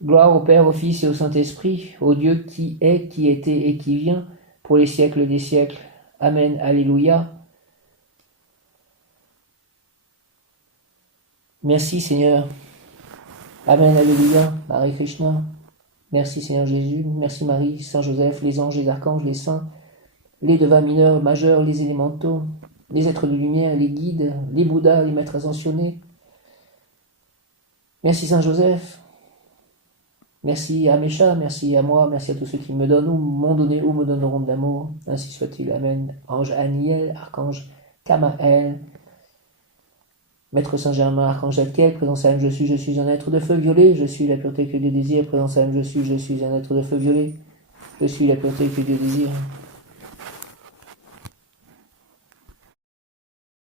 Gloire au Père, au Fils et au Saint-Esprit, au Dieu qui est, qui était et qui vient, pour les siècles des siècles. Amen, alléluia. Merci Seigneur. Amen, alléluia. Marie Krishna. Merci Seigneur Jésus. Merci Marie, Saint Joseph, les anges, les archanges, les saints, les devins mineurs, majeurs, les élémentaux, les êtres de lumière, les guides, les Bouddhas, les maîtres ascensionnés. Merci Saint Joseph. Merci à Mécha, merci à moi, merci à tous ceux qui me donnent ou m'ont donné ou me donneront de l'amour. Ainsi soit-il. Amen. Ange Aniel, archange Kamaël, Maître Saint-Germain, archange Zadkiel, présent Saint, je suis un être de feu violet, je suis la pureté que Dieu désire, présent Saint, je suis un être de feu violet, je suis la pureté que Dieu désire.